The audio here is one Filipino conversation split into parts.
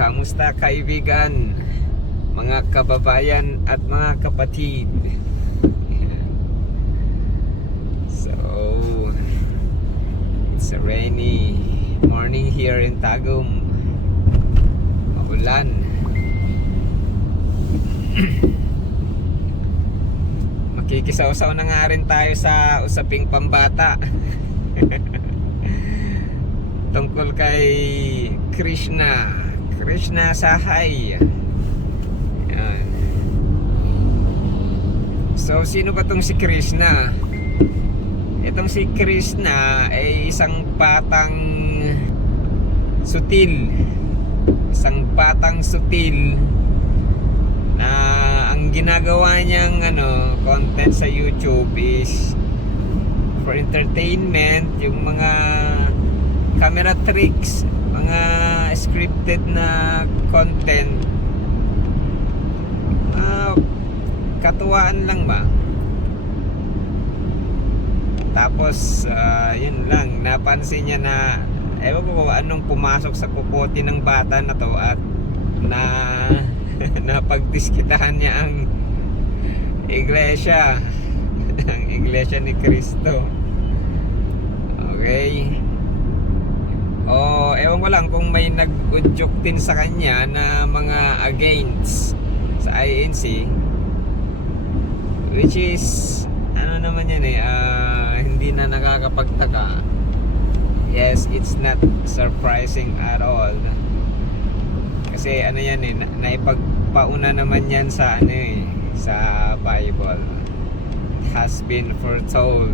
Kamusta kaibigan, mga kababayan at mga kapatid? So, it's a rainy morning here in Tagum. Maulan. Makikisaw-saw na nga rin tayo sa usaping pambata. Tungkol kay Krishna Sahay. Yan. So sino ba tong si Krishna? Itong si Krishna ay isang batang sutil. Isang batang sutil na ang ginagawa niyang content sa YouTube is for entertainment, yung mga camera tricks, mga scripted na content. Katuwaan lang ba? Tapos yun lang, napansin niya na ewan ko kung anong pumasok sa kukote ng bata na to at napagdiskitahan niya ang iglesia ang iglesia ni Cristo. Okay. Ewan ko lang kung may nag-udyok din sa kanya na mga against sa INC, which is naman yan hindi na nakakapagtaka. Yes, it's not surprising at all kasi yan naipagpauna naman yan sa sa Bible. It has been foretold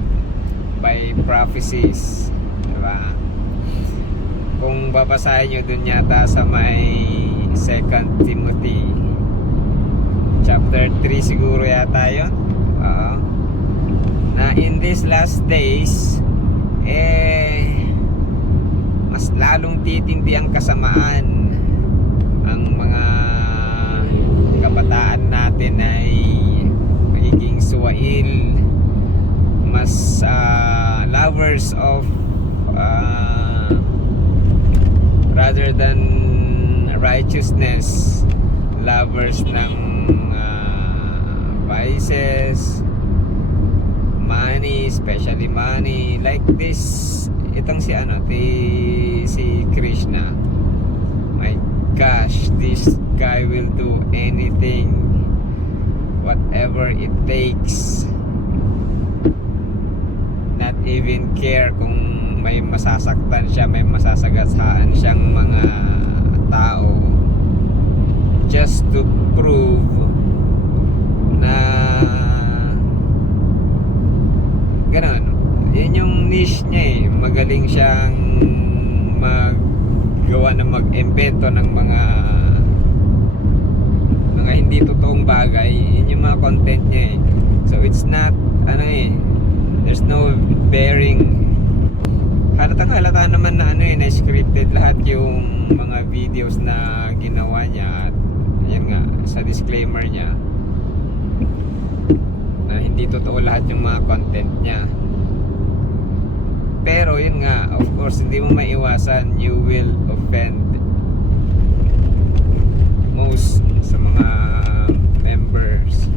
by prophecies, diba? Kung babasahin nyo dun yata sa may 2 Timothy chapter 3 siguro yata yun, na in these last days mas lalong titindi ang kasamaan. Ang mga kabataan natin ay magiging suwail, mas lovers of rather than righteousness, lovers ng vices, money, especially money, like this. Itong si Krishna, my gosh, this guy will do anything, whatever it takes, not even care kung may masasaktan siya, may masasagasaan siyang mga tao, just to prove na ganon. Yan yung niche niya magaling siyang maggawa na mag-invento ng mga hindi totoong bagay. Yan yung mga content niya So it's not there's no bearing. Halatang halata naman na na scripted lahat yung mga videos na ginawa niya. At ayan nga, sa disclaimer niya na hindi totoo lahat yung mga content niya. Pero yun nga, of course, hindi mo maiwasan, you will offend most sa mga members.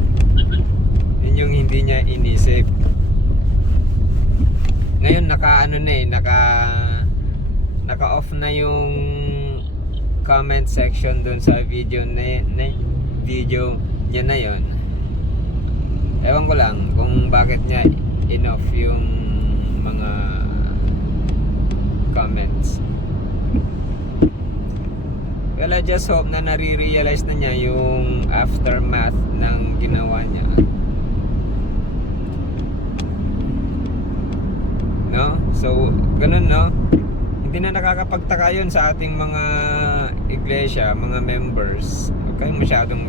Yun yung hindi niya inisip. Ngayon naka-off na yung comment section dun sa video video niya na yon. Ewan ko lang kung bakit niya in-off yung mga comments. Well, I just hope na nare-realize na niya yung aftermath ng ginawa niya. No? So, ganun, no? Hindi na nakakapagtaka yun sa ating mga iglesia, mga members. Huwag kayong masyadong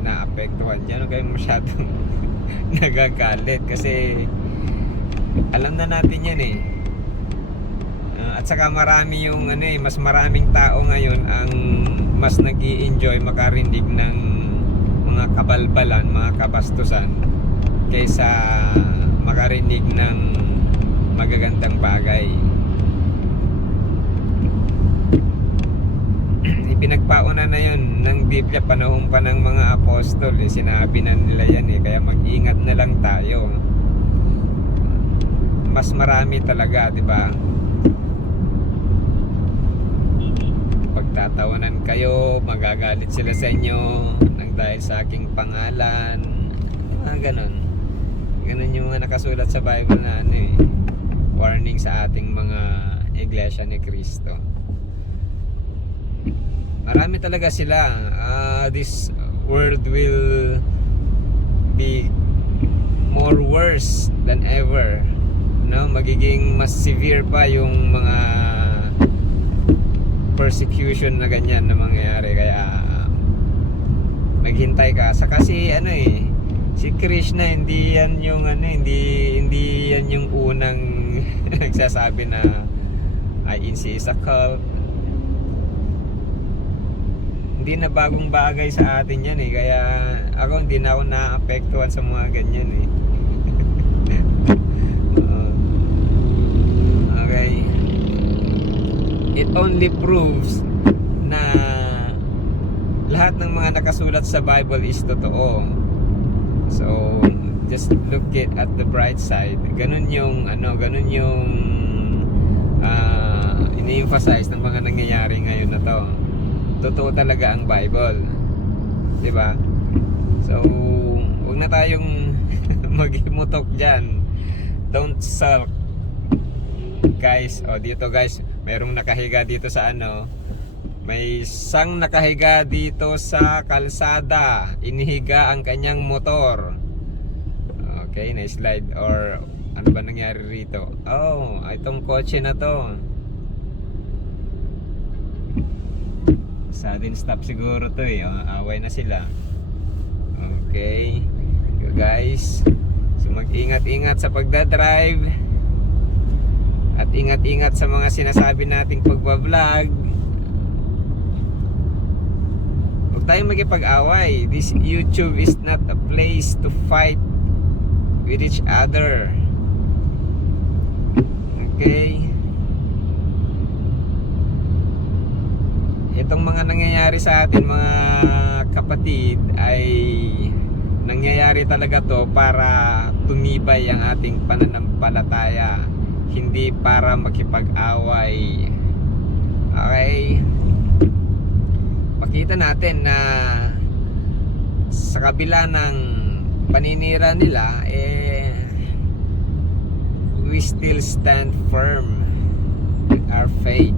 naapektuhan dyan. Huwag kayong masyadong nagagalit. Kasi alam na natin yan at saka marami yung mas maraming tao ngayon ang mas nag-i-enjoy makarinig ng mga kabalbalan, mga kabastusan kaysa makarinig ng magagandang bagay. pinagpauna na yun ng Biblia, panahon pa ng mga apostol eh. Sinabi na nila yan eh, kaya mag-ingat na lang tayo. Mas marami talaga, di ba? Pagtatawanan kayo, magagalit sila sa inyo nang dahil sa aking pangalan, ganon. Ganon yung mga nakasulat sa Bible na ano eh, warning sa ating mga Iglesia ni Cristo. Marami talaga sila. This world will be more worse than ever, no? Magiging mas severe pa yung mga persecution na ganyan na mangyayari, kaya maghintay ka. Sa kasi ano eh, si Krishna hindi yan yung ano, hindi yan yung unang nagsasabi na INC is a cult. Hindi na bagong bagay sa atin yan eh, kaya ako hindi na ako naapektuhan sa mga ganyan eh. Okay, it only proves na lahat ng mga nakasulat sa Bible is totoo. So just look at the bright side. Ganun yung ano, ganun yung ini-emphasize ng mga nangyayari ngayon na to. Totoo talaga ang Bible, di ba? So wag na tayong maghimutok dyan. Don't sulk, guys. O dito guys, merong nakahiga dito sa ano, may isang nakahiga dito sa kalsada, inihiga ang kanyang motor. Okay, na-slide or ano ba nangyari rito? Oh, itong kotse na to, sudden stop siguro to eh. Away na sila. Okay, you guys, so mag-ingat-ingat sa pagdadrive at ingat-ingat sa mga sinasabi nating pagbablog. Huwag tayong magkipag-away. This YouTube is not a place to fight with each other. Okay, itong mga nangyayari sa atin mga kapatid ay nangyayari talaga to para tumibay ang ating pananampalataya, hindi para makipag-away. Okay, pakita natin na sa kabila ng paninira nila we still stand firm with our faith.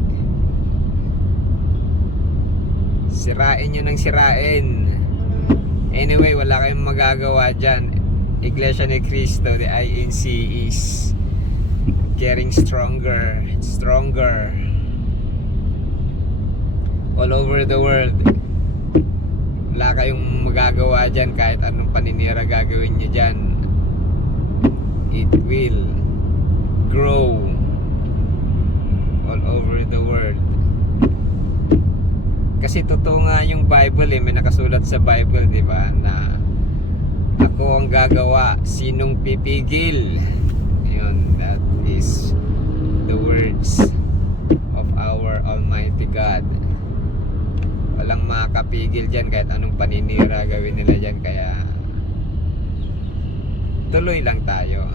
Sirain nyo ng sirain, anyway wala kayong magagawa dyan. Iglesia ni Cristo, the INC is getting stronger all over the world. Wala kayong magagawa dyan kahit anong paninira gagawin nyo dyan. It will grow all over the world. Kasi totoo nga yung Bible eh, may nakasulat sa Bible, di ba, na ako ang gagawa, sinong pipigil? Ayun, that is the words of our Almighty God. Walang makakapigil dyan kahit anong paninira gawin nila dyan, kaya tuloy lang tayo.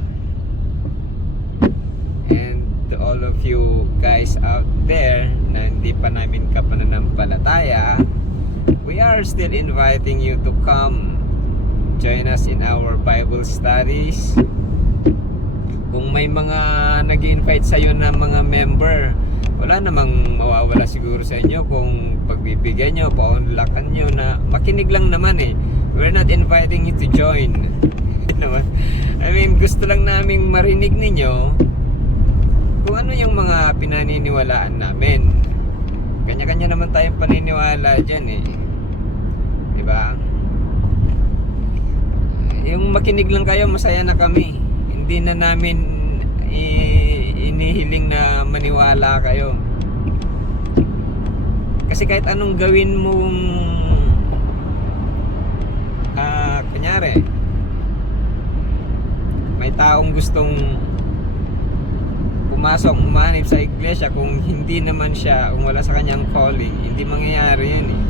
And to all of you guys out there na hindi pa namin kapananampalataya, we are still inviting you to come join us in our Bible studies. Kung may mga nag-invite sa'yo na mga member, wala namang mawawala siguro sa inyo kung pagbibigyan nyo, pa-unlockan nyo na makinig lang naman eh. We're not inviting you to join. I mean, gusto lang naming marinig ninyo kung ano yung mga pinaniniwalaan namin. Kanya-kanya naman tayong paniniwala dyan eh, diba? Yung makinig lang kayo, masaya na kami. Hindi na namin inihiling na maniwala kayo. Kasi kahit anong gawin mong kunyari may taong gustong pumasok, umanib sa iglesia, kung hindi naman siya, kung wala sa kanyang calling, hindi mangyayari yun eh.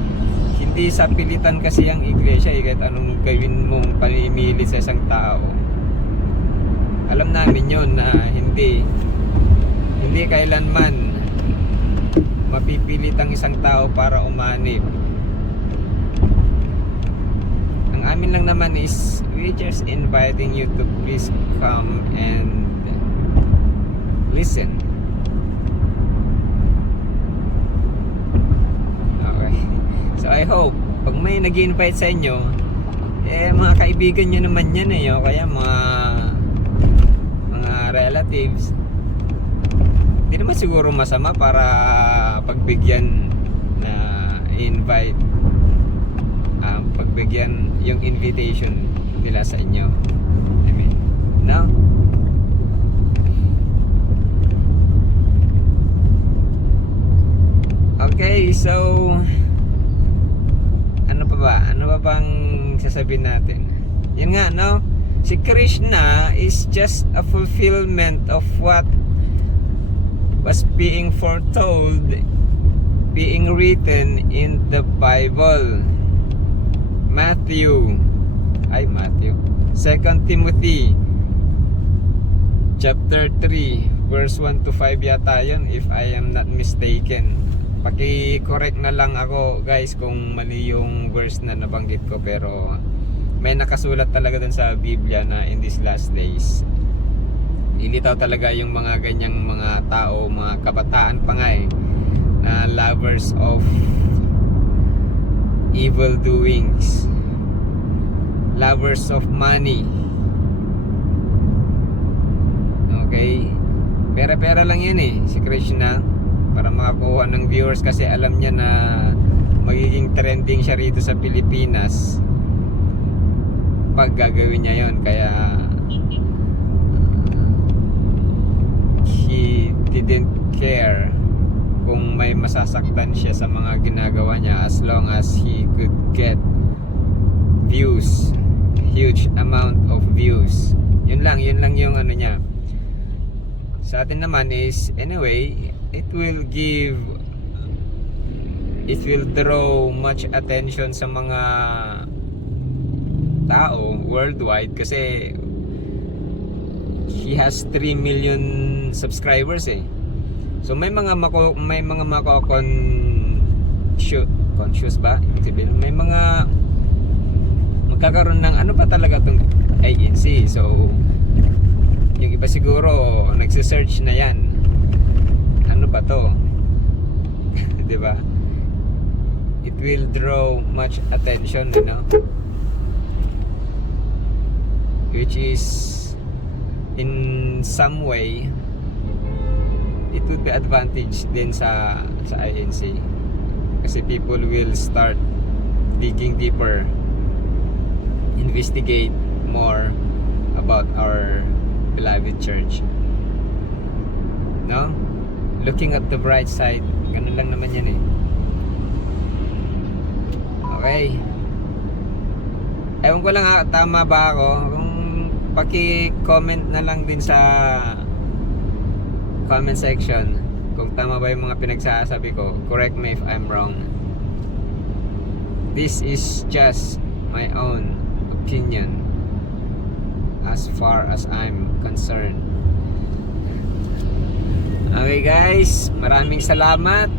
Hindi sa pilitan kasi ang iglesia eh, kahit anong gawin mong panimilit sa isang tao. Alam namin yun na hindi kailanman mapipilit ang isang tao para umanib. Ang amin lang naman is we just inviting you to please come and listen. Okay. So I hope pag may nag-invite sa inyo, mga kaibigan nyo naman yan eh, o kaya mga relatives. Hindi naman siguro masama para pagbigyan na invite, pagbigyan yung invitation nila sa inyo. I mean, no? Okay, so ano pa ba? Ano ba bang sasabihin natin? Yun nga, no? Si Krishna is just a fulfillment of what was being foretold, being written in the Bible. Matthew 2 Timothy chapter 3 verse 1 to 5 yata yun, if I am not mistaken. Paki-correct na lang ako guys kung mali yung verse na nabanggit ko, pero may nakasulat talaga dun sa Biblia na in these last days, ilitaw talaga yung mga ganyang mga tao, mga kabataan pa nga eh, na lovers of evil doings, lovers of money. Okay, pera-pera lang yan eh si Krishna, para makakuha ng viewers, kasi alam niya na magiging trending siya rito sa Pilipinas pag gagawin niya yon. Kaya he didn't care kung may masasaktan siya sa mga ginagawa niya, as long as he could get views, huge amount of views. Yun lang yung ano niya. Sa atin naman is, anyway, it will draw much attention sa mga tao worldwide, kasi he has 3 million subscribers eh. So may mga conscious ba? May mga magkakaroon ng ano pa talaga tong ANC. So yung iba siguro nagse-search na yan, ano ba to? 'Di ba? It will draw much attention, you know, which is in some way it would be advantage din sa INC, kasi people will start digging deeper, investigate more about our beloved church, no? Looking at the bright side, ganun lang naman yan eh. Okay, ewan ko lang tama ba ako. Kung paki-comment na lang din sa comment section kung tama ba yung mga pinagsasabi ko. Correct me if I'm wrong. This is just my own opinion as far as I'm concerned. Okay guys, maraming salamat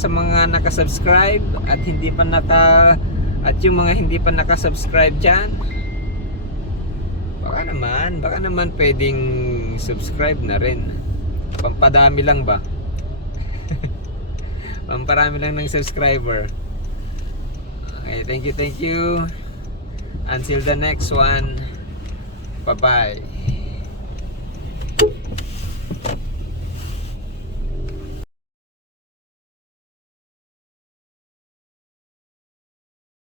sa mga nakasubscribe at yung mga hindi pa nakasubscribe dyan. Baka naman pwedeng subscribe na rin. Pampadami lang ba? Pamparami lang ng subscriber. Okay, thank you. Until the next one. Bye-bye.